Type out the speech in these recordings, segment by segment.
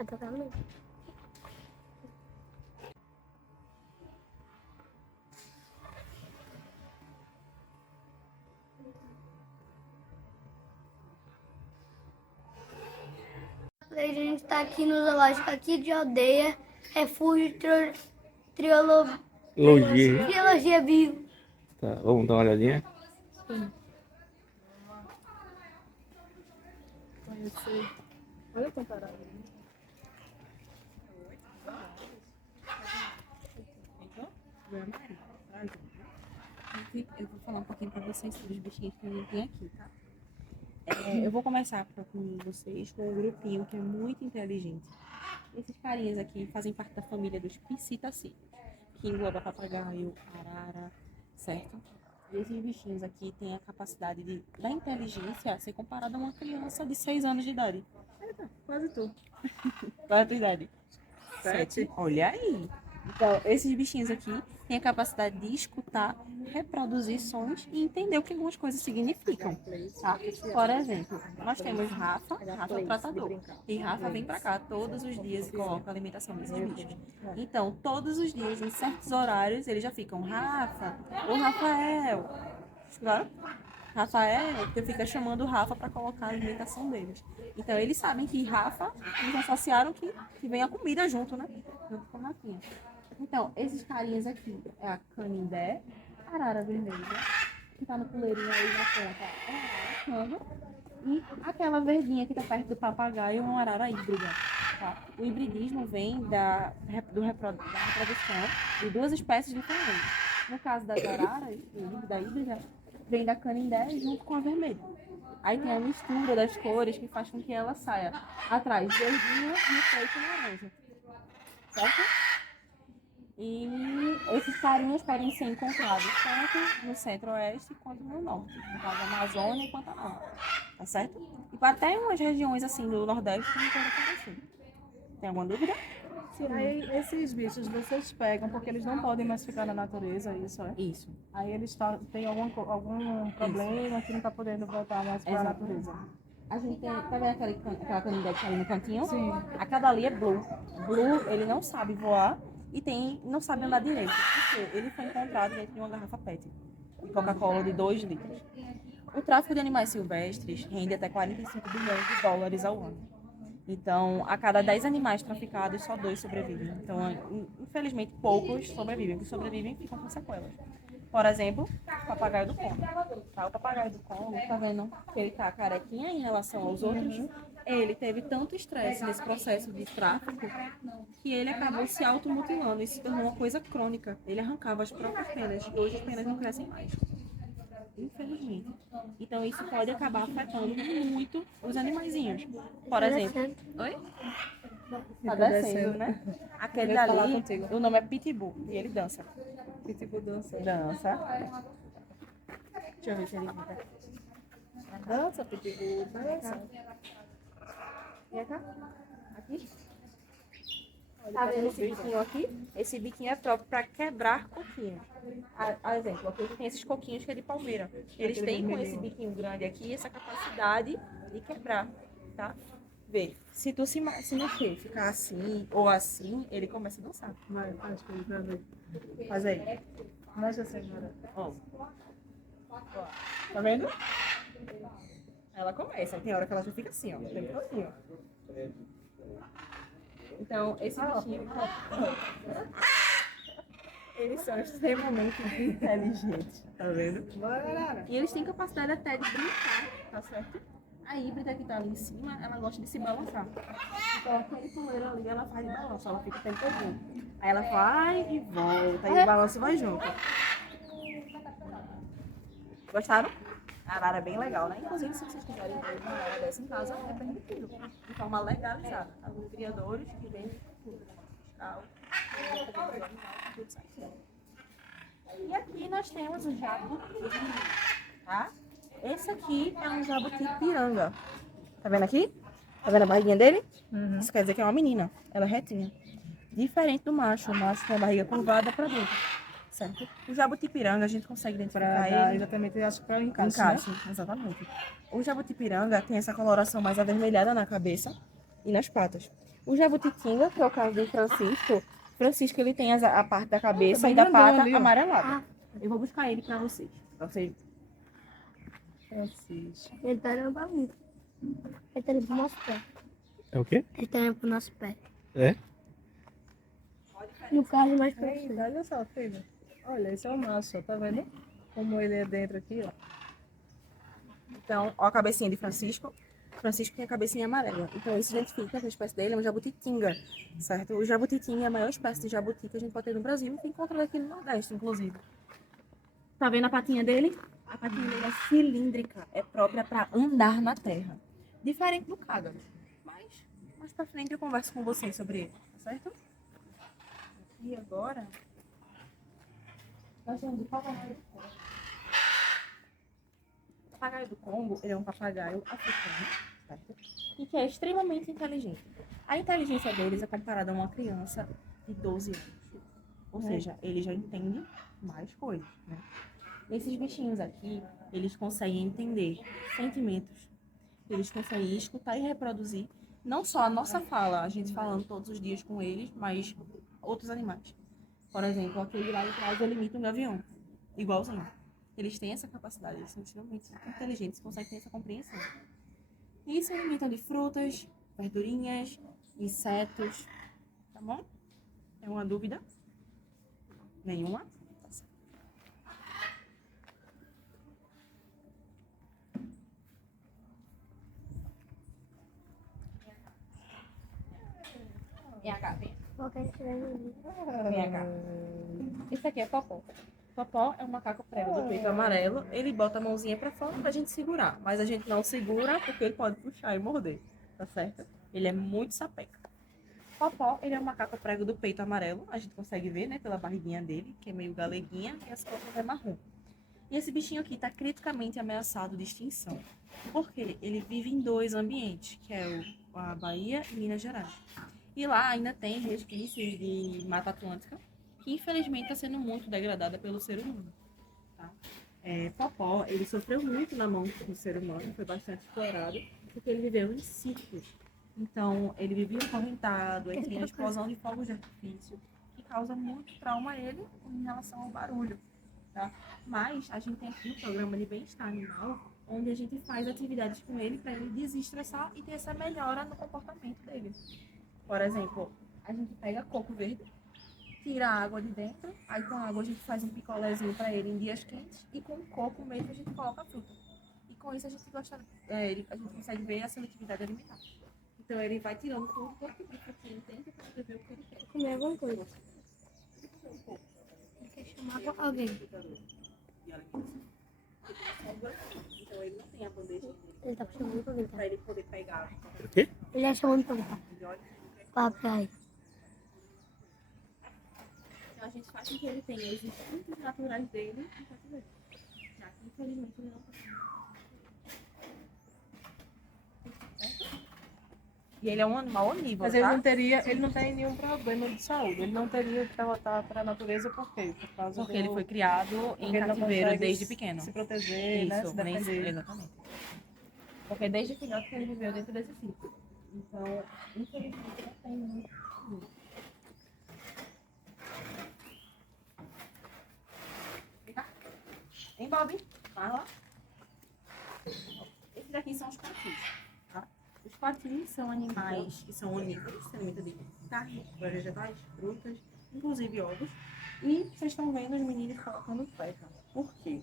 Exatamente. A gente está aqui no zoológico aqui de Aldeia, Refúgio Logia. Trilogia Bio. Tá, vamos dar uma olhadinha? Sim. Conhecer. Olha a temporada. Eu vou falar um pouquinho para vocês sobre os bichinhos que a gente tem aqui, tá? Eu vou começar com vocês com um grupinho que é muito inteligente. Esses carinhas aqui fazem parte da família dos Psitacídeos, que engloba papagaio, arara, certo? E esses bichinhos aqui têm a capacidade da inteligência ser comparada a uma criança de 6 anos de idade. Eita, quase tu. Qual é a tua idade? 7. Olha aí. Então, esses bichinhos aqui têm a capacidade de escutar, reproduzir sons e entender o que algumas coisas significam, tá? Por exemplo, nós temos Rafa é o tratador. E Rafa vem pra cá todos os dias e coloca a alimentação desses bichos. Então, todos os dias, em certos horários, eles já ficam Rafa ou Rafael. Claro? Rafael, porque fica chamando o Rafa para colocar a alimentação deles. Então, eles sabem que Rafa, eles associaram que vem a comida junto, né? Junto com a Rafinha. Então, esses carinhas aqui é a canindé, arara vermelha, que tá no puleirinho aí na ponta, é a arara e aquela verdinha que tá perto do papagaio é uma arara híbrida. Tá? O hibridismo vem da reprodução de duas espécies diferentes. No caso das araras, da híbrida, vem da canindé junto com a vermelha. Aí tem a mistura das cores que faz com que ela saia atrás verdinha e no peito laranja. Certo? E esses carinhas podem ser encontrados tanto no centro-oeste quanto no norte, no caso da Amazônia quanto a norte, tá certo? E até umas regiões assim do nordeste não pode acontecer. Tem alguma dúvida? Sim. Aí esses bichos vocês pegam porque eles não podem mais ficar na natureza, isso é? Isso. Aí eles têm algum problema que não está podendo voltar mais para a natureza. A gente tem, tá vendo aquela canindé que tá ali no cantinho? Sim. Aquela ali é Blue. Blue, ele não sabe voar e não sabe andar direito. Porque ele foi encontrado dentro de uma garrafa PET de Coca-Cola de 2 litros. O tráfico de animais silvestres rende até 45 bilhões de dólares ao ano. Então, a cada 10 animais traficados, só 2 sobrevivem. Então, infelizmente, poucos sobrevivem. Os que sobrevivem ficam com sequelas. Por exemplo, o papagaio do Congo. Tá? O papagaio do Congo, tá vendo que ele tá carequinha em relação aos outros? Ele teve tanto estresse nesse processo de tráfico que ele acabou se automutilando e se tornou uma coisa crônica. Ele arrancava as próprias penas e hoje as penas não crescem mais. Infelizmente. Então isso pode acabar afetando muito os animaizinhos. Por exemplo. Oi? Tá descendo, né? Aquele dali, o nome é Pitbull e ele dança. Pitbull dança. Dança. Deixa eu ver se ele grita. Dança, Pitbull, dança. Vem cá. Aqui. Tá vendo esse biquinho aqui? Esse biquinho é próprio para quebrar coquinhos. A exemplo, aqui tem esses coquinhos que é de palmeira. Eles têm com esse biquinho grande aqui essa capacidade de quebrar, tá? Vê, se tu se mexer, ficar assim ou assim, ele começa a dançar. Vai, faz pra ele pra ver. Faz aí. Mexe assim agora. Ó. Tá vendo? Ela começa, tem hora que ela já fica assim, ó. O tempo todinho, ó. Então, esse bichinho, eles são extremamente inteligentes, tá vendo? E eles têm capacidade até de brincar, tá certo? A híbrida que tá ali em cima, ela gosta de se balançar. Então, aquele puleiro ali, ela faz de balanço, ela fica o tempo todo. Aí ela vai e volta, e o balanço vai junto. Gostaram? A arara é bem legal, né? Inclusive, se vocês quiserem ter uma arara dessa em casa, é permitido. De forma legalizada. Os criadores que vendem tudo. Tudo certo. E aqui nós temos o jabuti, tá? Esse aqui é um jabuti piranga. Tá vendo aqui? Tá vendo a barriguinha dele? Isso quer dizer que é uma menina. Ela é retinha. Diferente do macho. O macho tem a barriga curvada pra dentro. Certo? O jabuti-piranga a gente consegue identificar ele. Exatamente, acho que é o encaixe, Encaixe, exatamente. O jabuti-piranga tem essa coloração mais avermelhada na cabeça e nas patas. O jabutitinga, que é o caso do Francisco, Francisco ele tem a parte da cabeça bem e da grandão pata ali, ó. amarelada. Eu vou buscar ele pra vocês. Pra vocês. Francisco. Ele tá olhando pra mim. Ele tá olhando pro nosso pé. É o quê? Ele tá olhando pro nosso pé. É? No caso, mais pra Eita, você. olha só, filho. Olha, esse é o macho, ó, tá vendo? Como ele é dentro aqui, ó. Então, ó a cabecinha de Francisco. Francisco tem a cabecinha amarela. Então, isso identifica que a espécie dele é um jabutitinga, certo? O jabutitinga é a maior espécie de jabuti que a gente pode ter no Brasil e que encontra aqui no Nordeste, inclusive. Tá vendo a patinha dele? A patinha dele é cilíndrica, é própria para andar na terra. Diferente do cágado. Mas, mais pra frente eu converso com vocês sobre ele, tá certo? E agora, nós temos o papagaio do Congo. O papagaio do Congo, ele é um papagaio africano, certo? E que é extremamente inteligente. A inteligência deles é comparada a uma criança de 12 anos. Ou seja, ele já entende mais coisas, né? Esses bichinhos aqui, eles conseguem entender sentimentos, eles conseguem escutar e reproduzir não só a nossa fala, a gente falando todos os dias com eles, mas outros animais. Por exemplo, aquele lá de trás, ele imita um gavião, igualzinho. Eles têm essa capacidade, eles são extremamente inteligentes, conseguem ter essa compreensão. E se alimentam de frutas, verdurinhas, insetos, tá bom? Tem alguma dúvida? Nenhuma? Vem cá, vem. Qualquer estranho ali. Vem cá. Esse aqui é Popó. Popó é um macaco prego do peito amarelo. Ele bota a mãozinha pra fora pra gente segurar. Mas a gente não segura porque ele pode puxar e morder. Tá certo? Ele é muito sapeca. Popó, ele é um macaco prego do peito amarelo. A gente consegue ver, né, pela barriguinha dele, que é meio galeguinha, e as costas é marrom. E esse bichinho aqui tá criticamente ameaçado de extinção. Por quê? Ele vive em dois ambientes, que é a Bahia e Minas Gerais. E lá ainda tem resquícios de Mata Atlântica, que infelizmente está sendo muito degradada pelo ser humano. Tá? Popó, ele sofreu muito na mão do ser humano, foi bastante explorado, porque ele viveu em círculos. Então, ele vivia acorrentado, ele tinha a explosão de fogos de artifício, que causa muito trauma a ele em relação ao barulho. Tá? Mas a gente tem aqui um programa de bem-estar animal, onde a gente faz atividades com ele para ele desestressar e ter essa melhora no comportamento dele. Por exemplo, a gente pega coco verde, tira a água de dentro, aí com a água a gente faz um picolézinho para ele em dias quentes e com o coco mesmo a gente coloca a fruta. E com isso a gente a gente consegue ver a seletividade alimentar. Então ele vai tirando tudo porque ele entende para poder ver o que ele quer. Comer alguma coisa. Ele quer chamar alguém. Então ele não tem a bandeja Ele tá chamando pra para ele poder pegar. O quê? Ele tá chamando pra cá. Papai. Então a gente faz com que ele tenha os instintos naturais dele em cativeiro. Já que infelizmente ele não consegue. Certo? E ele é um animal onívoro, Mas tá? ele não tem nenhum problema de saúde. Ele não teria que voltar para a natureza por quê? Por causa Porque ele foi criado em Porque ele não cativeiro consegue desde pequeno. se proteger, né? Se Isso, nem defender. exatamente. Porque desde filhote que ele viveu dentro desse ciclo. Então, infelizmente, não tem muito. Vem cá. Vem, Bob. Vai lá. Esses daqui são os coatis, tá? Os coatis são animais que são onívoros, se alimentam de carne, vegetais, frutas, inclusive ovos. E vocês estão vendo os meninos colocando terra. Por quê?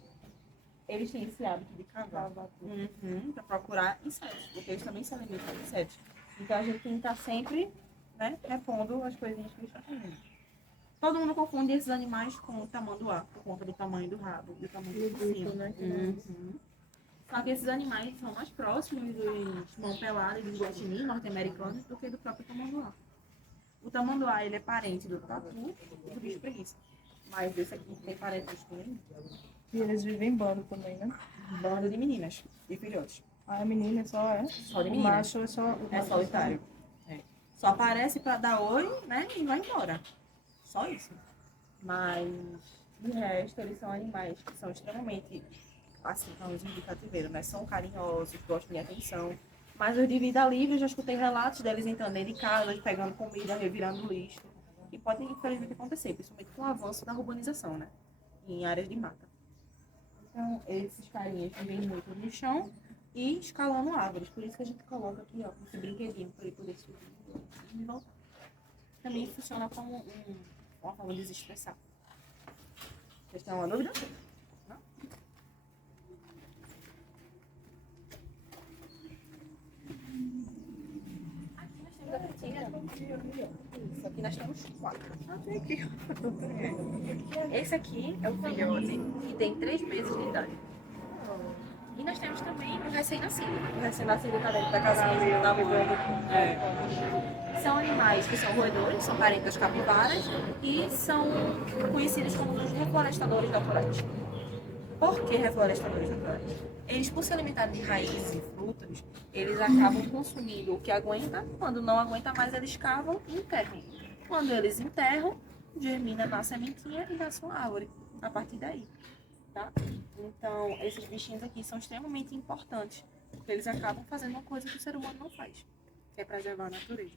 Eles têm esse hábito de cavar para procurar insetos, porque eles também se alimentam de insetos. Então a gente tem que estar sempre, né, repondo as coisinhas que eles estão comendo. Todo mundo confunde esses animais com o tamanduá, por conta do tamanho do rabo e do tamanho do focinho. né? Só que esses animais são mais próximos dos mão pelada e dos guaxinins norte-americanos do que do próprio tamanduá. O tamanduá, ele é parente do tatu e do bicho preguiça. Mas esse aqui tem parentes com ele. E eles vivem em bando também, né? Bando de meninas e filhotes. A menina só é. Só de O meninas. macho é só. É solitário. É. Só aparece pra dar oi, né? E vai embora. Só isso. Mas, de resto, eles são animais que são extremamente, assim, falamos de cativeiro, né? São carinhosos, gostam de atenção. Mas os de vida livre, eu já escutei relatos deles entrando dentro de casa, pegando comida, revirando lixo. E pode, infelizmente, acontecer, principalmente com o avanço da urbanização, né? Em áreas de mata. Então, esses carinhas vivem muito no chão e escalando árvores. Por isso que a gente coloca aqui, ó, esse brinquedinho para ele poder subir e voltar. Também funciona como uma forma de desestressar. Vocês têm uma dúvida? Não? Isso aqui nós temos 4. Esse aqui é o filhote, que tem 3 meses de idade. E nós temos também o recém-nascido. O recém-nascido está dentro da casinha, tá São animais que são roedores, são parentes das capivaras e são conhecidos como os reflorestadores naturais. Por que reflorestadores naturais? Eles, por se alimentarem de raízes e frutas, eles acabam consumindo o que aguenta. Quando não aguenta mais, eles cavam e enterram. Quando eles enterram, germina na sementinha e nasce uma árvore a partir daí. Tá? Então, esses bichinhos aqui são extremamente importantes, porque eles acabam fazendo uma coisa que o ser humano não faz, que é preservar a natureza.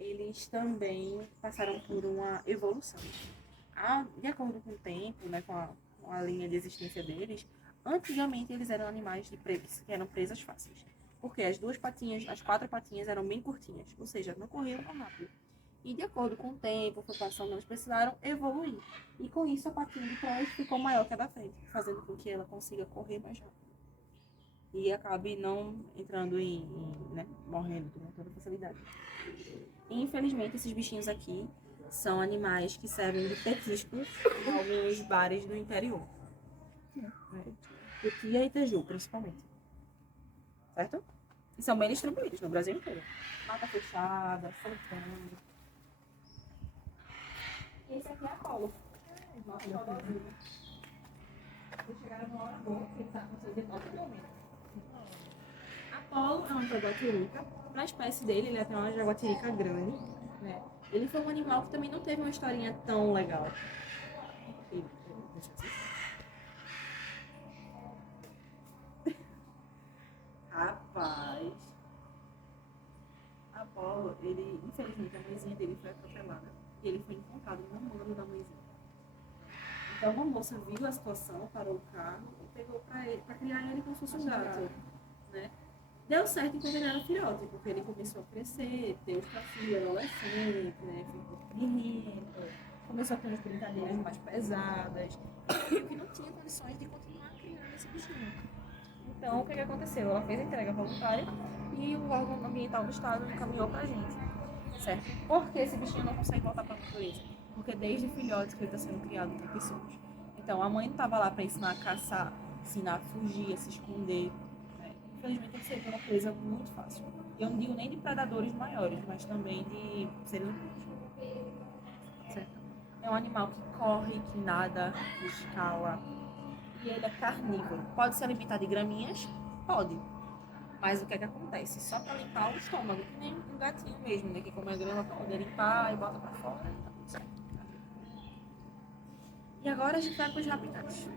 Eles também passaram por uma evolução. De acordo com o tempo, né, com a linha de existência deles, antigamente eles eram animais que eram presas fáceis. Porque as 4 patinhas eram bem curtinhas, ou seja, não corriam tão rápido. E de acordo com o tempo, foi passando, eles precisaram evoluir. E com isso a patinha de trás ficou maior que a da frente, fazendo com que ela consiga correr mais rápido. E acabe não entrando né, morrendo com toda facilidade. E, infelizmente, esses bichinhos aqui são animais que servem de petiscos em alguns bares do interior. Cotia e Teju, principalmente. Certo? E são bem distribuídos no Brasil inteiro. Mata Fechada, Santana. E esse aqui é Apolo. Nosso xodózinho. Vocês chegaram numa hora boa, porque ele está com 69 km. Apolo é uma jaguatirica. Para a espécie dele, ele é até uma jaguatirica grande. Né? Ele foi um animal que também não teve uma historinha tão legal. Rapaz, Apolo, ele, infelizmente, a mãezinha dele foi atropelada e ele foi encontrado namorando da mãezinha. Então, uma moça viu a situação, parou o carro e pegou para criar ele como se fosse um gato, né? Deu certo enquanto ele era filhote, porque ele começou a crescer, ter os filhos adolescentes, né? Ficou birrento, começou a ter umas brincadeiras mais pesadas, e que não tinha condições de continuar criando esse bichinho. Então, o que aconteceu? Ela fez a entrega voluntária e o órgão ambiental do estado encaminhou pra gente, certo? Por que esse bichinho não consegue voltar pra natureza? Porque desde filhotes que ele está sendo criado por pessoas. Então, a mãe não estava lá para ensinar a caçar, ensinar a fugir, a se esconder. Né? Infelizmente, ele seria uma coisa muito fácil. Eu não digo nem de predadores maiores, mas também de seres humanos. Certo? É um animal que corre, que nada, que escala. E ele é carnívoro. Pode se alimentar de graminhas? Pode. Mas o que é que acontece? Só para limpar o estômago, que nem um gatinho mesmo, né? Que come a grama para poder limpar e bota para fora. Tá tudo certo. E agora a gente vai para os rapinantes.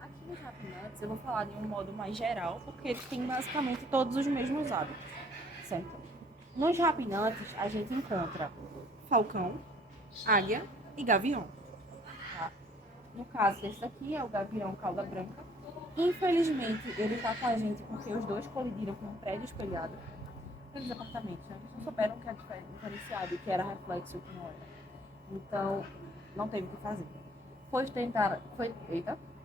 Aqui nos rapinantes eu vou falar de um modo mais geral, porque eles têm basicamente todos os mesmos hábitos, certo? Nos rapinantes a gente encontra falcão, águia e gavião. Tá? No caso desse daqui é o gavião cauda branca. Infelizmente, ele está com a gente porque os dois colidiram com um prédio espelhado. Aqueles apartamentos, né? Não souberam que era diferenciado e que era reflexo e que não era. Então, não teve o que fazer.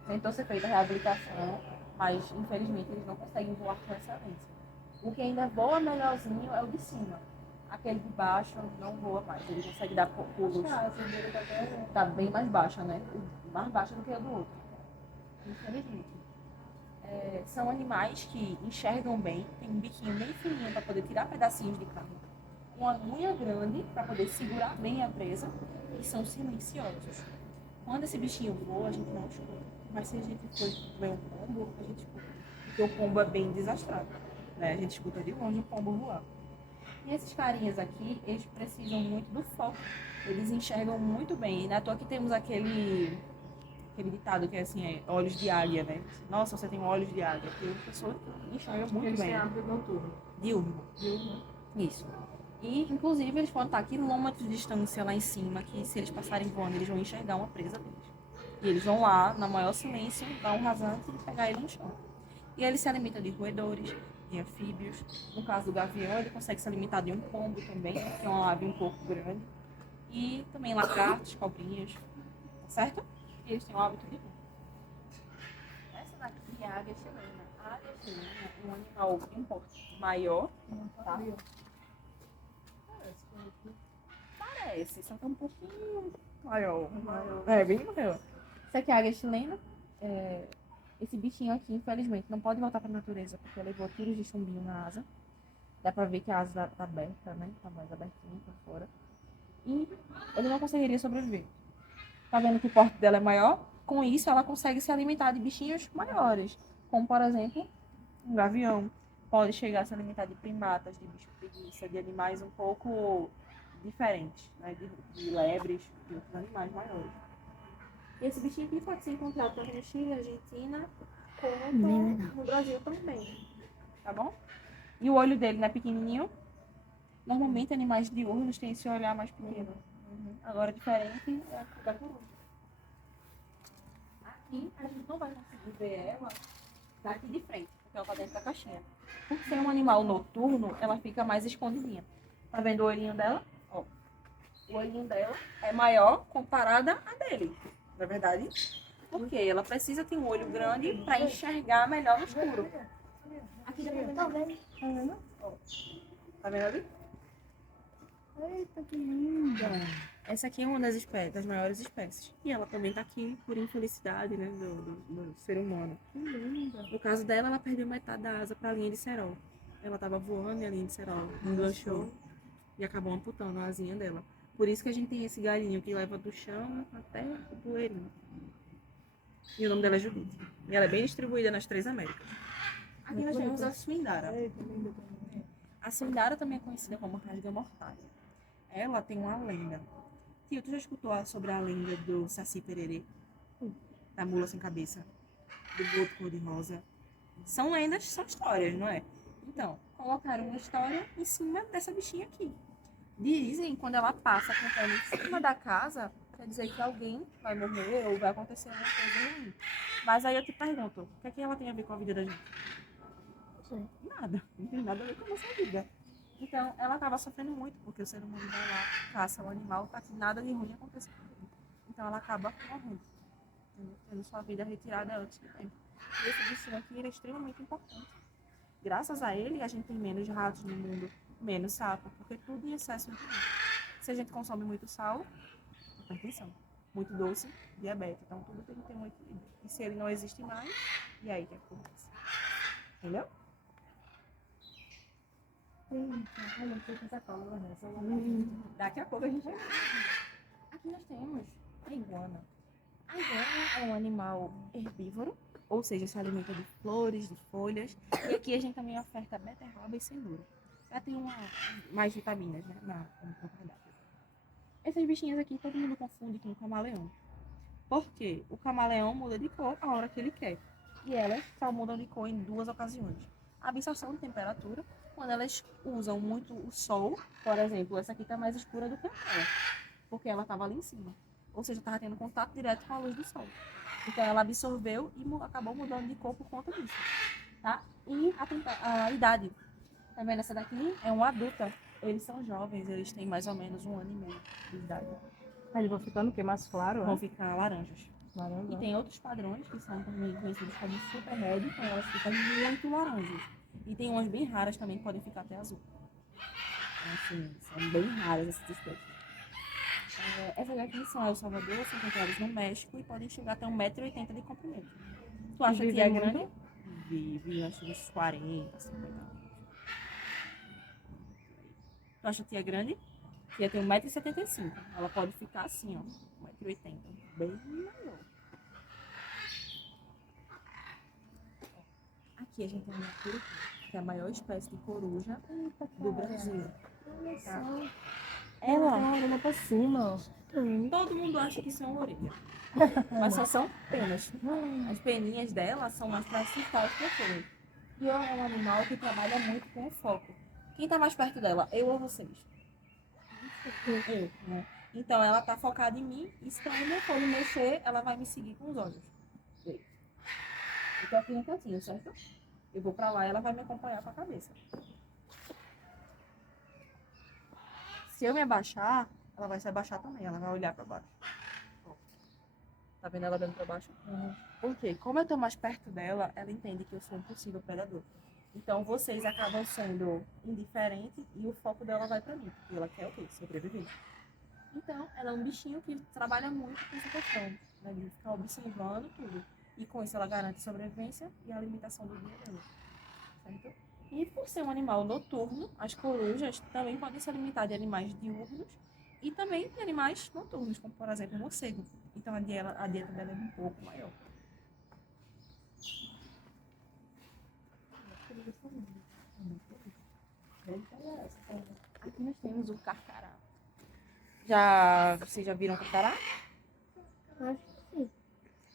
Tentou ser feita a reabilitação, mas infelizmente eles não conseguem voar com excelência. O que ainda voa melhorzinho é o de cima. Aquele de baixo não voa mais, ele consegue dar pulos. Tá bem mais baixa, né? Mais baixa do que o do outro. Infelizmente. São animais que enxergam bem, tem um biquinho bem fininho para poder tirar pedacinhos de carne, uma unha grande para poder segurar bem a presa e são silenciosos. Quando esse bichinho voa, a gente não escuta, mas se a gente for ver um pombo, a gente escuta, porque o pombo é bem desastrado, né? A gente escuta de longe o pombo voar. E esses carinhas aqui, eles precisam muito do foco. Eles enxergam muito bem. E na toa que temos aquele ditado que é assim, olhos de águia, né? Nossa, você tem olhos de águia. Porque a pessoa enxerga muito Eles bem. têm hábito noturno. Diurno. Isso. E, inclusive, eles podem estar a quilômetros de distância lá em cima, que se eles passarem voando, eles vão enxergar uma presa deles. E eles vão lá, na maior silêncio, dar um rasante e pegar ele no chão. E ele se alimenta de roedores, de anfíbios. No caso do gavião, ele consegue se alimentar de um pombo também, que é uma ave um pouco grande. E também lagartos, cobrinhas, tá certo? E eles têm o hábito de voar. Essa daqui é a águia chilena. A águia chilena é um animal de um pouco maior, tá? Parece, só que é um pouquinho maior. É, bem maior. Isso aqui é a águia chilena. Esse bichinho aqui, infelizmente, não pode voltar para a natureza, porque levou tiros de chumbinho na asa. Dá pra ver que a asa tá aberta, né? Tá mais abertinha por fora. E ele não conseguiria sobreviver. Tá vendo que o porte dela é maior? Com isso, ela consegue se alimentar de bichinhos maiores. Como, por exemplo, um gavião. Pode chegar a se alimentar de primatas, de bicho preguiça, de animais um pouco diferentes, né? De lebres, de outros animais maiores. E esse bichinho aqui pode ser encontrado tanto no Chile, Argentina, como no Brasil também. Tá bom? E o olho dele não é pequenininho. Normalmente animais diurnos têm esse olhar mais pequeno. Agora diferente é da coruja. Aqui a gente não vai conseguir ver ela daqui de frente, porque ela tá dentro da caixinha. Por ser um animal noturno, ela fica mais escondidinha. Tá vendo o olhinho dela? Ó. O olhinho dela é maior comparada a dele. Não é verdade? Porque ela precisa ter um olho grande para enxergar melhor no escuro. Aqui dá pra ver. Tá vendo? Tá vendo? Ó. Tá vendo ali? Eita, que linda. Essa aqui é uma das maiores espécies. E ela também tá aqui por infelicidade, né, do ser humano. Que linda. No caso dela, ela perdeu metade da asa para a linha de cerol. Ela tava voando e a linha de cerol enganchou e acabou amputando a asinha dela. Por isso que a gente tem esse galinho que leva do chão até o poeirinho. E o nome dela é Judite. E ela é bem distribuída nas 3 Américas. Aqui nós temos a Suindara. A Suindara também é conhecida como rasga mortalha. Ela tem uma lenda. Tio, tu já escutou sobre a lenda do Saci Pererê? Da mula sem cabeça? Do boto cor-de-rosa? São lendas, são histórias, não é? Então, colocaram uma história em cima dessa bichinha aqui. Dizem que quando ela passa cantando em cima da casa, quer dizer que alguém vai morrer ou vai acontecer alguma coisa ruim. Mas aí eu te pergunto, o que é que ela tem a ver com a vida da gente? Sei. Nada, não tem nada a ver com a nossa vida. Então, ela estava sofrendo muito, porque o ser humano vai lá, caça o animal para que nada de ruim aconteça com ele. Então, ela acaba morrendo, entendeu? Tendo sua vida retirada antes do tempo. E esse bichinho aqui ele é extremamente importante. Graças a ele, a gente tem menos ratos no mundo, menos sapo, porque tudo em excesso é ruim. Se a gente consome muito sal, hipertensão. Muito doce, diabetes. Então, tudo tem que ter um equilíbrio. E se ele não existe mais, e aí o que acontece? Entendeu? Daqui a pouco a gente vai. Aqui nós temos a iguana. A iguana é um animal herbívoro, ou seja, se alimenta de flores, de folhas. E aqui a gente também oferta beterraba e cenoura. Ela tem mais vitaminas, né? No cardápio. Essas bichinhas aqui todo mundo confunde com o camaleão. Por quê? O camaleão muda de cor a hora que ele quer. E elas só mudam de cor em 2 ocasiões. A absorção de temperatura, quando elas usam muito o sol, por exemplo, essa aqui está mais escura do que aquela, porque ela estava ali em cima. Ou seja, estava tendo contato direto com a luz do sol. Então ela absorveu e acabou mudando de cor por conta disso. Tá? E a idade. Tá vendo? Essa daqui é uma adulta. Eles são jovens, eles têm mais ou menos 1 ano e meio de idade. Eles vão ficando o quê? Mais claro? Vão ficar laranjas. Laranja. E tem outros padrões que são também conhecidos como super red, então elas ficam muito laranjas. E tem umas bem raras também que podem ficar até azul. Então, assim, são bem raras essas espécies. Essas aqui são El Salvador, são encontradas no México e podem chegar até 1,80 m de comprimento. Tu acha que é grande? Vive, acho uns 40, 50 anos. Tu acha que é grande? Ia ter 1,75 m. Ela pode ficar assim, ó, 1,80 m. Bem maior. Aqui a gente tem uma coruja, que é a maior espécie de coruja do Brasil. Olha só. Ela, Ela olhando pra cima, ó. todo mundo acha que são orelhas, mas só são penas. As peninhas dela são mais para assustar as pessoas. E ela é um animal que trabalha muito com o foco. Quem tá mais perto dela, eu ou vocês? Eu, né? Então ela tá focada em mim e se eu for me mexer, ela vai me seguir com os olhos. Vê. Eu tô aqui no cantinho, certo? Eu vou pra lá e ela vai me acompanhar com a cabeça. Se eu me abaixar, ela vai se abaixar também, ela vai olhar pra baixo. Ó. Tá vendo ela olhando pra baixo? Por quê? Como eu tô mais perto dela, ela entende que eu sou um possível predador. Então vocês acabam sendo indiferentes e o foco dela vai pra mim, porque ela quer o quê? Sobreviver. Então, ela é um bichinho que trabalha muito com essa questão, né, de ficar observando tudo. E com isso ela garante a sobrevivência e a alimentação do dia dela, certo? E por ser um animal noturno, as corujas também podem se alimentar de animais diurnos e também de animais noturnos, como por exemplo o morcego. Então a dieta dela é um pouco maior. Aqui nós temos o carcará. Vocês já viram carcará? Acho que sim.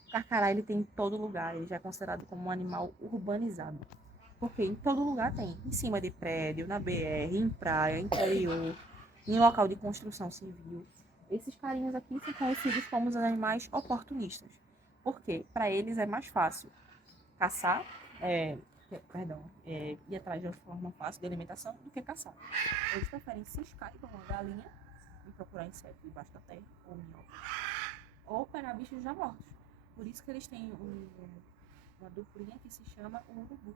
O carcará ele tem em todo lugar, ele já é considerado como um animal urbanizado. Porque em todo lugar tem, em cima de prédio, na BR, em praia, interior, em local de construção civil. Esses carinhas aqui são conhecidos como os animais oportunistas. Por quê? Para eles é mais fácil caçar, ir atrás de uma forma fácil de alimentação do que caçar. Eles preferem ciscar com uma galinha e procurar insetos debaixo da terra ou minhoca, ou pegar bichos já mortos. Por isso que eles têm uma duplinha que se chama o urubu.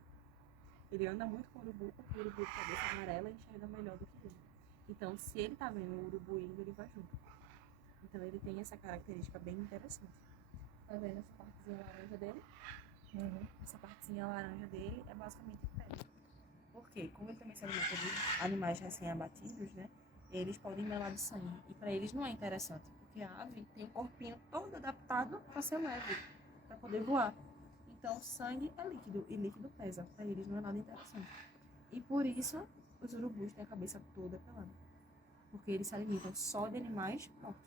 Ele anda muito com o urubu, porque o urubu de cabeça amarela enxerga melhor do que ele. Então, se ele tá vendo o urubu indo, ele vai junto. Então, ele tem essa característica bem interessante. Tá vendo essa partezinha laranja dele? Essa partezinha laranja dele é basicamente pedra. Por quê? Como ele também se alimenta de animais recém-abatidos, né? Eles podem melar de sangue. E para eles não é interessante, porque a ave tem o corpinho todo adaptado para ser leve, para poder voar. Então, sangue é líquido e líquido pesa. Para eles não é nada interessante. E por isso, os urubus têm a cabeça toda pelada. Porque eles se alimentam só de animais mortos.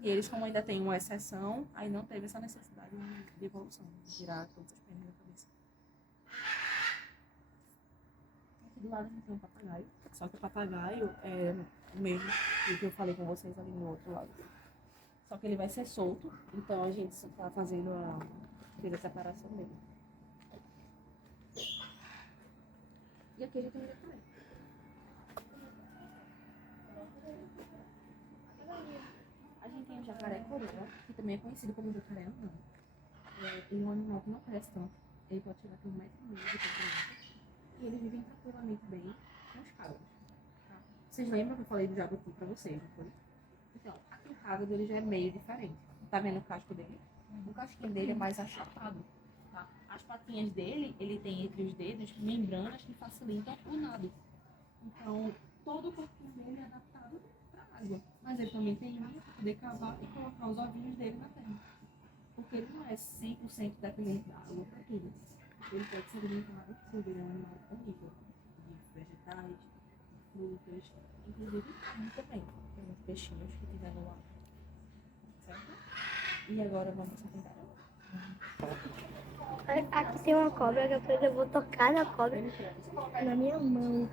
E eles, como ainda tem uma exceção, aí não teve essa necessidade de evolução, de tirar todas as penas da cabeça. Aqui do lado a gente tem um papagaio. Só que o papagaio é o mesmo que eu falei com vocês ali no outro lado. Só que ele vai ser solto, então a gente está fazendo fez a separação dele. E aqui a gente tem um jacaré. A gente tem o jacaré coroa, que também é conhecido como jacaré anão. Ele é um animal que não cresce tanto. Ele pode chegar até 1,5 m de comprimento. E eles vivem tranquilamente bem com os cágados. Tá? Vocês lembram que eu falei do jabuti pra vocês, não foi? Então, aqui o cágado ele já é meio diferente. Tá vendo o casco dele? O casquinho dele é mais achatado. Tá? As patinhas dele, ele tem entre os dedos membranas que facilitam o nado. Então, todo o corpinho dele é adaptado para água. Mas ele também tem unha para poder cavar e colocar os ovinhos dele na terra. Porque ele não é 100% dependente da água para tudo. Ele pode se alimentar, se virar um animal carnívoro, de vegetais, de frutas, inclusive carne também. Tem uns peixinhos que tiver no ar. Certo? E agora vamos tentar. Aqui tem uma cobra que depois eu vou tocar na cobra na minha mão.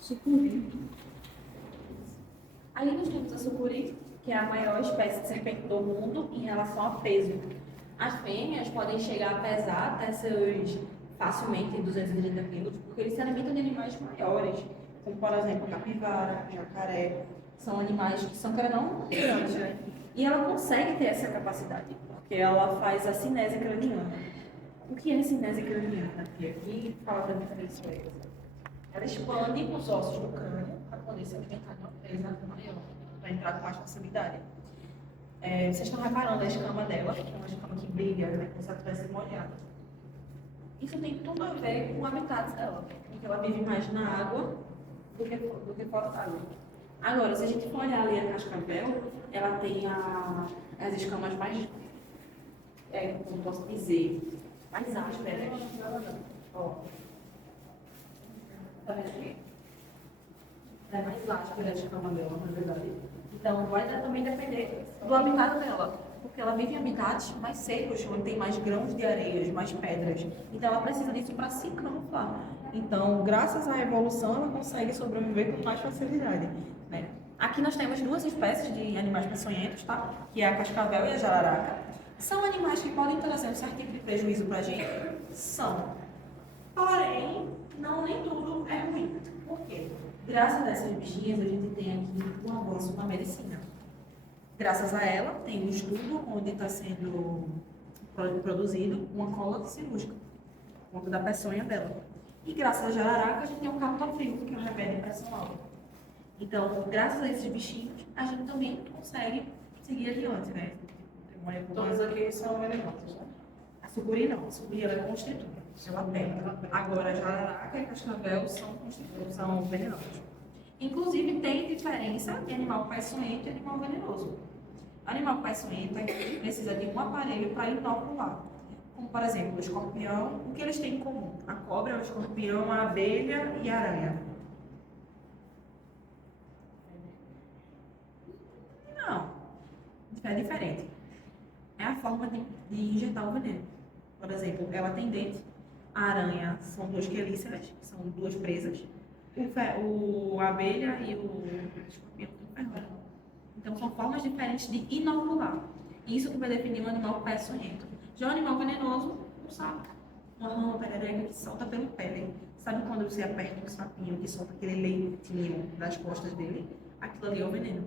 Sucuri. Ali nós temos a sucuri, que é a maior espécie de serpente do mundo em relação a peso. As fêmeas podem chegar a pesar até seus facilmente 230 quilos, porque eles se alimentam de animais maiores, como por exemplo capivara, jacaré. São animais que são grandes, né? E ela consegue ter essa capacidade, porque ela faz a cinésia craniana. O que é a cinésia craniana? Aqui fala para mim também isso aí. Ela expande os ossos do crânio para poder se alimentar de uma presa maior, para entrar com mais facilidade. Vocês estão reparando a escama dela, que é uma escama que brilha, né, como se ela estivesse molhada. Isso tem tudo a ver com o habitat dela, porque ela vive mais na água do que fora da água. Agora, se a gente for olhar ali a cascavel, ela tem as escamas mais, como posso dizer, mais ásperas. Ó. Tá vendo aqui? É mais áspera a escama dela, na verdade. Então, vai também depender do habitat dela. Porque ela vive em habitats mais secos, onde tem mais grãos de areias, mais pedras. Então, ela precisa disso para se camuflar. Então, graças à evolução, ela consegue sobreviver com mais facilidade, né? Aqui nós temos duas espécies de animais peçonhentos, tá? Que é a cascavel e a jararaca. São animais que podem trazer um certo tipo de prejuízo para a gente? São. Porém, nem tudo é ruim. Por quê? Graças a essas bichinhas, a gente tem aqui um avanço na medicina. Graças a ela, tem um estudo onde está sendo produzido uma cola cirúrgica, por conta da peçonha dela. E graças à jararaca, a gente tem um captopril, que é um remédio de pressão alta. Então, graças a esses bichinhos, a gente também consegue seguir adiante, né? Todos aqui são venenosos, né? A sucuri não, a sucuri ela é constritora, ela pega. Agora, a jararaca e a cascavel são venenosos. Inclusive, tem diferença de animal peçonhento e animal venenoso. Animal peçonhento precisa de um aparelho para inocular. Como, por exemplo, o escorpião, o que eles têm em comum? A cobra, o escorpião, a abelha e a aranha. Não, é diferente. É a forma de injetar o veneno. Por exemplo, ela tem dente. A aranha são duas quelíceras, que são duas presas. A abelha e o escorpião têm ferrão. Então, são formas diferentes de inocular. Isso que vai definir um animal peçonhento. Já o animal venenoso, não sabe. Uma rã perereca que solta pelo pele. Sabe quando você aperta um sapinho que solta aquele leitinho das costas dele? Aquilo ali é o veneno.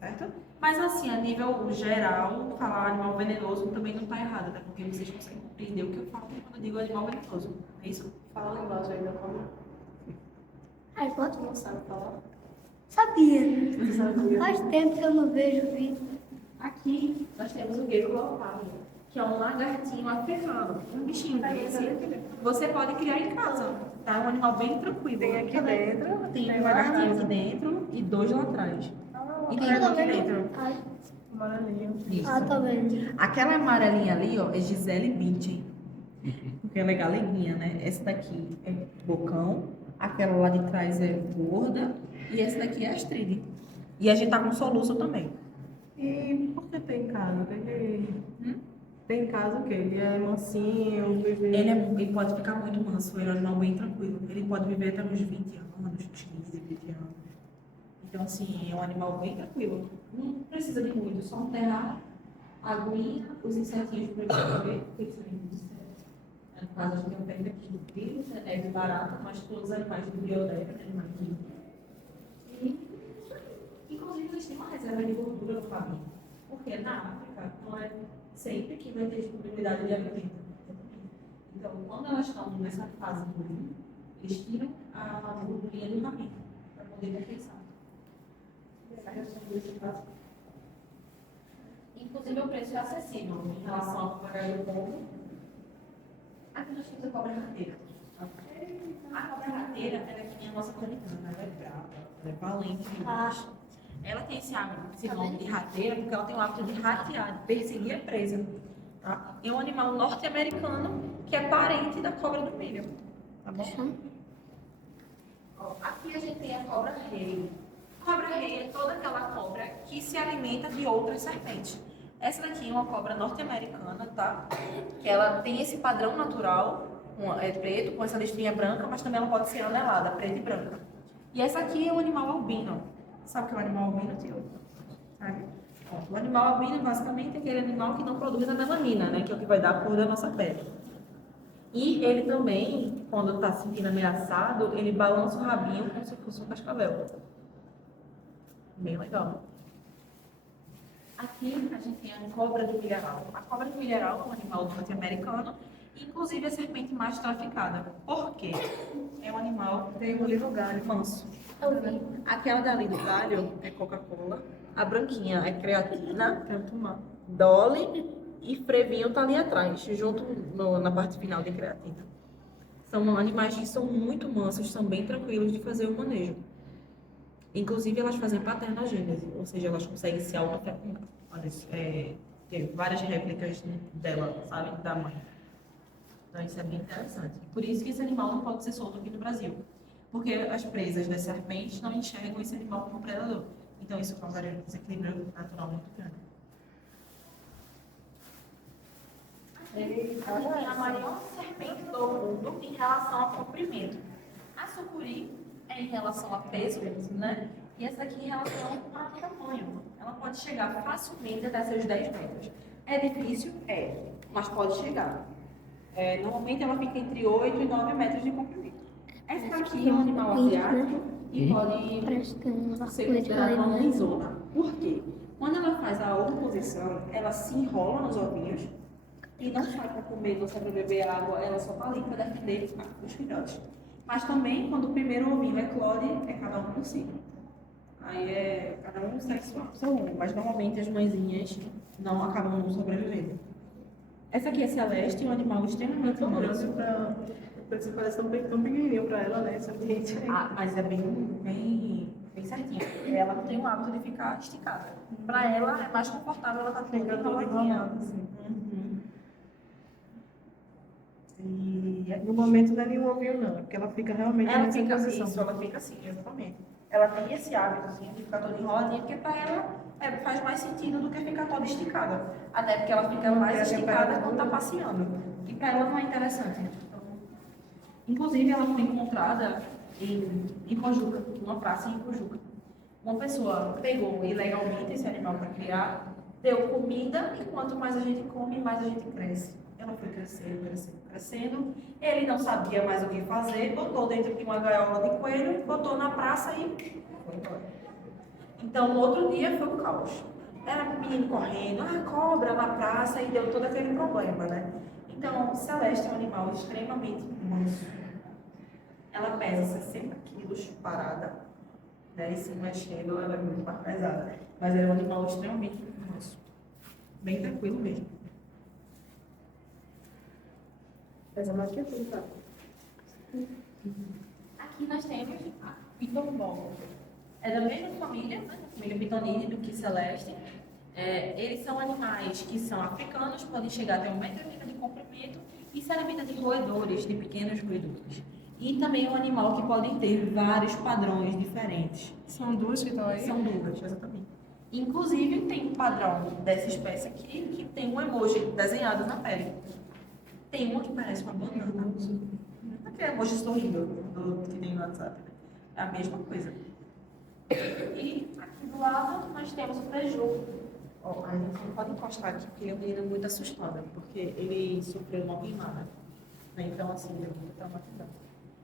Certo? Mas assim, a nível geral, falar animal venenoso também não está errado, né? Porque vocês conseguem compreender o que eu falo quando eu digo animal venenoso. É isso? Fala a linguagem aí da cobra. Aí pode? Tu não sabe falar? Sabia. Tu sabia? Faz tempo que eu não vejo vídeo. Aqui nós temos o gecko leopardo, que é um lagartinho africano, um bichinho desse. Você pode criar em casa, tá? É um animal bem tranquilo. Tem aqui dentro. Tem um lagartinho aqui dentro e dois lá atrás. E tem um aqui dentro. Amarelinho. Isso. Ah, tá vendo. Aquela amarelinha ali, ó, é Gisele Bündchen. Porque ela é galeguinha, né? Essa daqui é bocão, aquela lá de trás é gorda e essa daqui é Astrid. E a gente tá com soluço também. E por que tem casa? Tem casa o quê? Ele é mansinho, bebê. Ele pode ficar muito manso, ele é um animal bem tranquilo. Ele pode viver até uns 20 anos, uns 15, 20 anos. Então, assim, é um animal bem tranquilo. Não precisa de muito, só um terrar, aguinha, os insetinhos para ele comer, porque eles são muito certos. No caso, a gente tem um pé aqui do vírus, é de barata, mas todos os animais do biodéia, animais vivos. E, inclusive, eles têm uma reserva de gordura no caminho. Porque na África, não é sempre que vai ter disponibilidade de alimento. Então, quando elas estão nessa fase ruim, eles tiram a gordurinha do caminho para poder compensar. Inclusive, o preço é acessível em relação ao papagaio do pombo. Aqui nós temos a cobra rateira. A cobra rateira ela é que nem a nossa americana, ela é brava, ela é valente demais. Ela tem esse nome de rateira porque ela tem o hábito de ratear, de perseguir a presa. Tá? É um animal norte-americano que é parente da cobra do milho. Tá bom? Ó, aqui a gente tem a cobra rei. Cobra rei é toda aquela cobra que se alimenta de outras serpentes. Essa daqui é uma cobra norte-americana, tá? Que ela tem esse padrão natural, é preto, com essa listrinha branca, mas também ela pode ser anelada, preta e branca. E essa aqui é o animal albino. Sabe o que é o animal albino, tio? Sabe? O animal albino, basicamente, é aquele animal que não produz a melanina, né? Que é o que vai dar a cor da nossa pele. E ele também, quando está se sentindo ameaçado, ele balança o rabinho como se fosse um cascavel. Bem legal. Aqui a gente tem a cobra do milharal. A cobra do milharal é um animal norte-americano, inclusive a serpente mais traficada. Por quê? É um animal que tem um livro galho manso. Aquela dali do galho é Coca-Cola, a branquinha é creatina, Dolly e frevinho tá ali atrás, junto na parte final de creatina. São animais que são muito mansos, são bem tranquilos de fazer o manejo. Inclusive, elas fazem paternogênese, ou seja, elas conseguem se autofecundar. Tem várias réplicas dela, sabe, da mãe. Então, isso é bem interessante. Por isso que esse animal não pode ser solto aqui no Brasil. Porque as presas das serpentes não enxergam esse animal como predador. Então, isso causaria um desequilíbrio natural muito grande. Aqui tem a maior serpente do mundo em relação ao comprimento. A sucuri é em relação a peso, né? E essa aqui em relação a tamanho. Ela pode chegar facilmente até seus 10 metros. É difícil? É, mas pode chegar. Normalmente ela fica entre 8 e 9 metros de comprimento. Essa aqui é um animal asiático e pode Parece que tem uma ser coisa considerada uma ali, né? mãezona. Por quê? Quando ela faz a ovoposição, ela se enrola nos ovinhos e não sai para comer, não sai para beber água, ela só está ali para defender os filhotes. Mas também, quando o primeiro ovinho eclode, é cada um por si. Aí é cada um sexo seu um, mas normalmente as mãezinhas não acabam não sobrevivendo. Essa aqui é celeste, um animal extremamente manso. Parece tão pequenininho para ela, né? Mas é bem certinho. Ela não tem o hábito de ficar esticada. Para ela é mais confortável ela estar toda enroladinha. Assim. Uhum. E No momento não é nenhum ovinho, não, é porque ela fica realmente ela nessa fica posição. isso, ela fica assim, exatamente. Ela tem esse hábito assim, de ficar toda enroladinha, porque para ela faz mais sentido do que ficar toda esticada. Até porque ela fica mais esticada quando está passeando. E para ela não é interessante. Então, inclusive, ela foi encontrada em Pojuca, numa praça em Pojuca. Uma pessoa pegou ilegalmente esse animal para criar, deu comida, e quanto mais a gente come, mais a gente cresce. Ela foi crescendo. Ele não sabia mais o que fazer, botou dentro de uma gaiola de coelho, botou na praça e foi embora. Então, no outro dia foi um caos. Era um menino correndo, cobra na praça, e deu todo aquele problema, né? Então, Celeste é um animal extremamente manso. Ela pesa 60 quilos parada, né? E se mexendo, ela é muito mais pesada. Mas ela é um animal extremamente manso. Bem tranquilo mesmo. Pesa mais que tudo, tá? Aqui nós temos a Piton-Bol. É da mesma família, né? Família Pitonide do que Celeste. Eles são animais que são africanos, podem chegar até 1,80 m de comprimento e se alimenta de roedores, de pequenos roedores. E também é um animal que pode ter vários padrões diferentes. São duas que estão aí? São duas, exatamente. Inclusive, tem um padrão dessa espécie aqui que tem um emoji desenhado na pele. Tem uma que parece uma banana. Aquele emoji sorrindo que tem no WhatsApp. É a mesma coisa. E aqui do lado nós temos o preju. A gente não pode encostar aqui porque ele é um menino muito assustado, porque ele sofreu uma queimada. Então, assim, ele é muito traumatizado.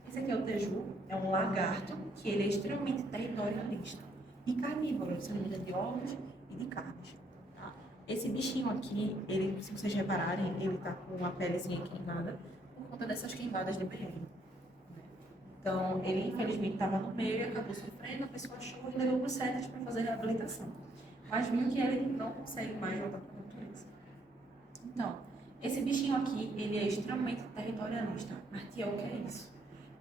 Esse aqui é o teju, é um lagarto que ele é extremamente territorialista e carnívoro, ele se alimenta de ovos e de carnes. Tá? Esse bichinho aqui, ele, se vocês repararem, ele tá com uma pelezinha queimada por conta dessas queimadas de BR. Então, ele infelizmente estava no meio e acabou sofrendo, a pessoa achou e levou para o CETES para fazer reabilitação. Mas viu que ele não consegue mais voltar para a natureza. Então, esse bichinho aqui, ele é extremamente territorialista. Artiel, o que é isso?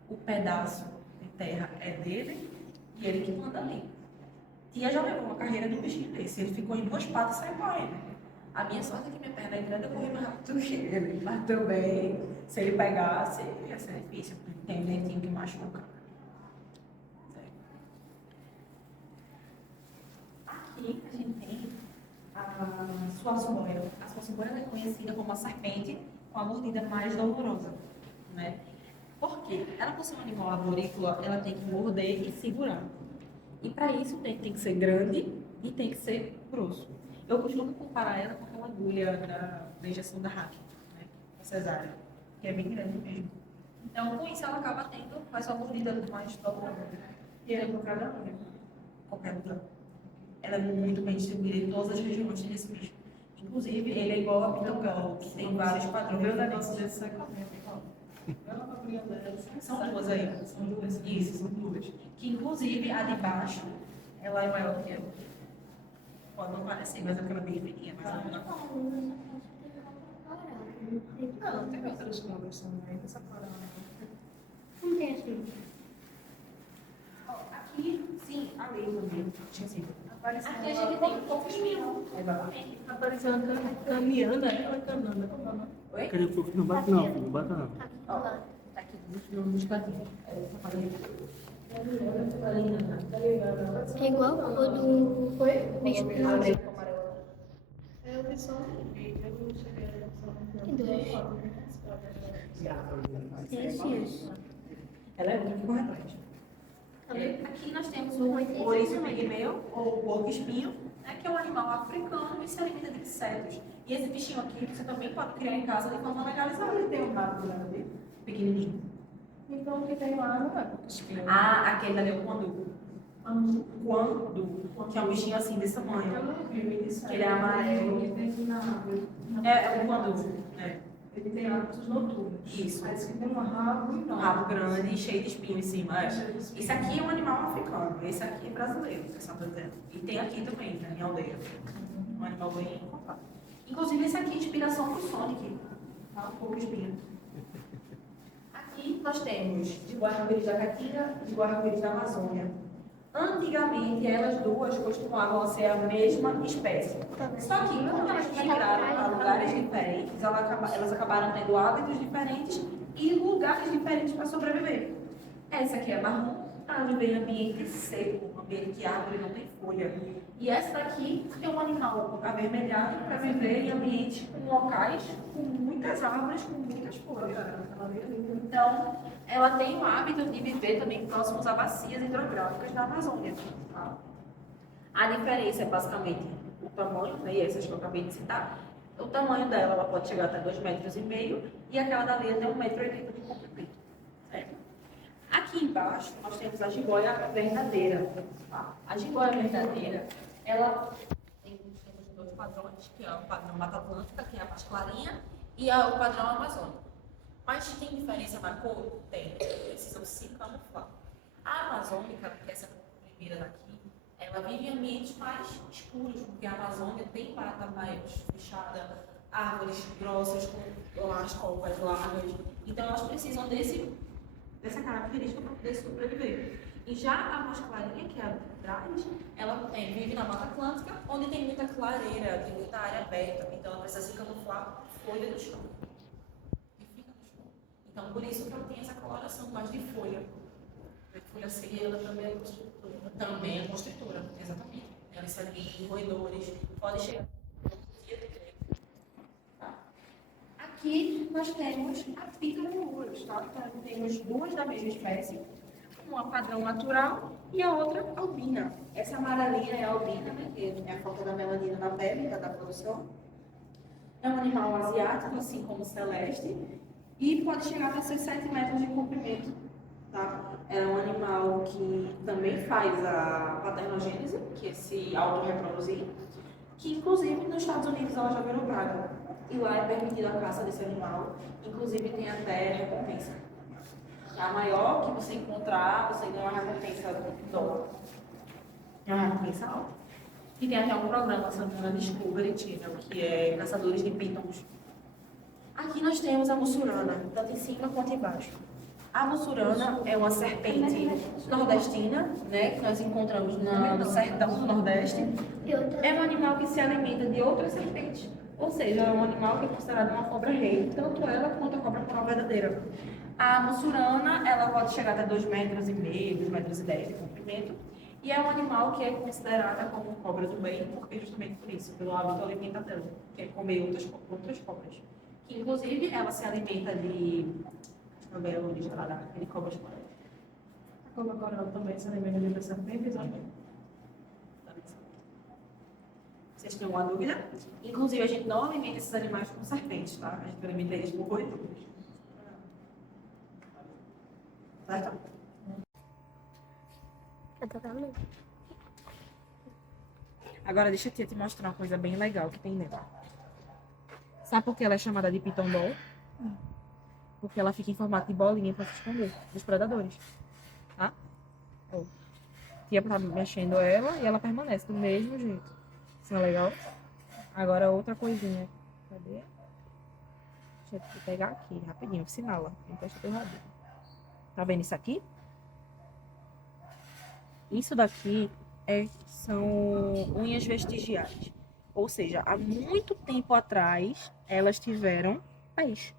O pedaço de terra é dele e ele que manda ali. Tia já levou uma carreira de um bichinho desse. Ele ficou em 2 patas e saiu correndo. A minha sorte é que minha perna é grande, eu corri mais rápido do que ele. Mas também, se ele pegasse, ia ser difícil, porque tem um dentinho que machuca. Aqui a gente tem a suaçuboia. A suaçuboia é conhecida como a serpente com a mordida mais dolorosa, né? Por quê? Ela, por ser um animal arborícola, ela tem que morder e segurar. E para isso tem que ser grande e tem que ser grosso. Eu costumo comparar ela com aquela agulha da injeção da hack, né? A cesárea, que é bem grande mesmo. Então, com isso, ela acaba tendo mais uma mordida mais dolorosa. E ela é por cada unha. Qualquer lugar. Ela é muito bem distribuída em todas as regiões desse bicho. Inclusive, ele é igual a pitangão, que tem vários padrões. São duas aí. São duas. Isso, são duas. Que, inclusive, a de baixo, ela é maior do que a outra. Pode não parecer, mas é porque ela é bem fininha. Mas ela Não tem outras cobras também, essa parada. Não tem assim. Aqui Sim, ali também. Esqueci. Aqui a gente tem um pouco espinho. Exatamente. Apareceu uma caminhando, né? Uma canana. Oi? Aquele fogo não bate não, filho, não bate não. Ó, tá aqui nos cantinhos. É igual a cor do bicho preto. Tem dois. Esses. Ela é única que corre atrás. Aqui nós temos o ouriço pigmeu, ou porco espinho, né, que é um animal africano e se alimenta de insetos. E esse bichinho aqui você também pode criar em casa de forma legalizada. Ele tem um rabo grande, pequenininho. Então o que tem lá não é porco espinho. Ah, aquele ali é o quandu. Quandu, que é um bichinho assim desse tamanho. Eu não vi isso. Ele é amarelo. Ele tem na árvore. É o quandu. É. Ele tem hábitos noturnos. Isso. Parece que tem um rabo Um enorme. rabo grande e cheio de espinho em cima. É. Esse aqui é um animal africano, esse aqui é brasileiro, vocês estão dizendo. E tem aqui também, né, em aldeia. Um animal bem compacto. Inclusive, esse aqui é inspiração pro Sonic. Tá? Um pouco espinho. Aqui nós temos de guarda-íris da Caatinga e de guarda-íris da Amazônia. Antigamente, elas duas costumavam ser a mesma espécie. Só que, quando elas migraram para lugares diferentes, elas acabaram tendo hábitos diferentes e lugares diferentes para sobreviver. Essa aqui é marrom, ela vive em ambiente seco, um ambiente que a árvore não tem folha. E essa daqui é um animal avermelhado para viver em ambientes com locais com muitas árvores, com muitas folhas. Então, ela tem o hábito de viver também próximos a bacias hidrográficas da Amazônia. Tá? A diferença é basicamente o tamanho, né, e essas que eu acabei de citar. O tamanho dela ela pode chegar até 2,5 metros e aquela dali até 1,80 metros de comprimento. Certo? Aqui embaixo nós temos a jiboia verdadeira. Tá? A jiboia verdadeira, ela temos dois padrões, que é o padrão Mata Atlântica, que é a mais clarinha, e o padrão Amazônico. Mas tem diferença na cor? Tem. Precisam se camuflar. A amazônica, que é essa primeira daqui, ela vive em ambientes mais escuros, porque a Amazônia tem mata mais fechada, árvores grossas com as copas largas. Então elas precisam dessa característica para poder sobreviver. E já a mais clarinha, que é a de trás, ela vive na Mata Atlântica, onde tem muita clareira, tem muita área aberta. Então ela precisa se camuflar com folha do chão. Então, por isso que ela tem essa coloração mais de folha. A folha seca, ela também é construtora. Também é construtora, exatamente. Ela se alimenta de roedores, pode chegar. Tá? Aqui nós temos a pica-murros, tá? Então, temos duas da mesma espécie, uma padrão natural e a outra albina. Essa amarelinha é a albina, né? Que é a falta da melanina na pele, da produção. É um animal asiático, assim como o celeste. E pode chegar até ser 7 metros de comprimento. Tá? É um animal que também faz a paternogênese, que é se autorreproduzir, que inclusive nos Estados Unidos ela já virou praga. E lá é permitida a caça desse animal, inclusive tem até recompensa. A maior que você encontrar, você ganha uma recompensa de dólar. É uma recompensa alta. E tem até um programa, Santana Discovery Channel, que é caçadores de pitons. Aqui nós temos a mussurana, tanto em cima quanto embaixo. A mussurana é uma serpente nordestina, né, que nós encontramos no sertão do Nordeste. É um animal que se alimenta de outras serpentes, ou seja, é um animal que é considerado uma cobra rei, tanto ela quanto a cobra coral verdadeira. A mussurana, ela pode chegar até 2,5 metros, 2,10 metros de comprimento, e é um animal que é considerada como cobra do bem, porque justamente por isso, pelo hábito alimentar dela, que é comer outras cobras. Que, inclusive, ela se alimenta de... Deixa eu ver a origem lá daquele cobra escolar. A cobra coral também se alimenta de serpentes, né? Vocês têm alguma dúvida? Inclusive, a gente não alimenta esses animais com serpentes, tá? A gente alimenta eles com roedores. Certo? Agora, deixa eu te mostrar uma coisa bem legal que tem nela. Sabe por que ela é chamada de piton ball? Porque ela fica em formato de bolinha para se esconder dos predadores. Tá? Tia tá mexendo ela e ela permanece do mesmo jeito. Isso não é legal? Agora outra coisinha. Cadê? Deixa eu pegar aqui, rapidinho, sinala. Encosta teu rabinho. Tá vendo isso aqui? Isso daqui são unhas vestigiais. Ou seja, há muito tempo atrás, elas tiveram pés.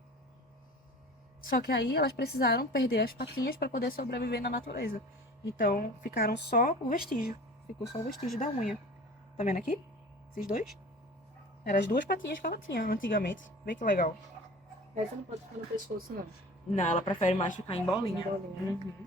Só que aí elas precisaram perder as patinhas para poder sobreviver na natureza. Então, ficaram só o vestígio. Ficou só o vestígio da unha. Tá vendo aqui? Esses dois? Eram as duas patinhas que ela tinha antigamente. Vê que legal. Essa não pode ficar no pescoço, não. Não, ela prefere mais ficar em bolinha. Em bolinha. Uhum.